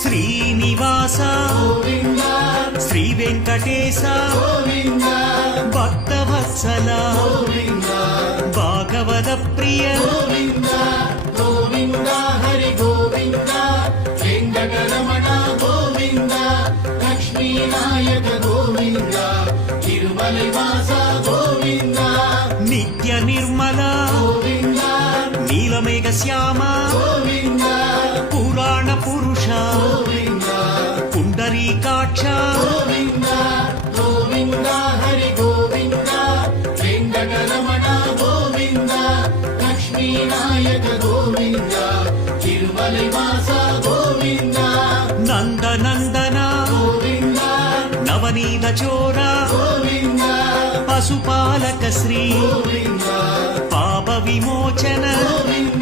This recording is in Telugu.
శ్రీనివాస గోవింద శ్రీ వెంకటేశ గోవింద భక్తవత్సల గోవింద భాగవత ప్రియ గోవింద గోవింద హరి గోవింద వెంకటరమణ గోవింద లక్ష్మీనాయక గోవింద తిరుమలవాస గోవింద నిత్య నిర్మల గోవింద నీలమేఘ శ్యామ గోవింద పురాణ పురుష గోవింద పుండరీకాక్ష గోవింద గోవింద హరి గోవింద వెంకటరమణ గోవింద లక్ష్మీనాయక గోవింద తిరుమలవాస గోవింద నందనందన గోవింద నవనీత చోర గోవింద పశుపాలక శ్రీ గోవింద పాప విమోచన గోవింద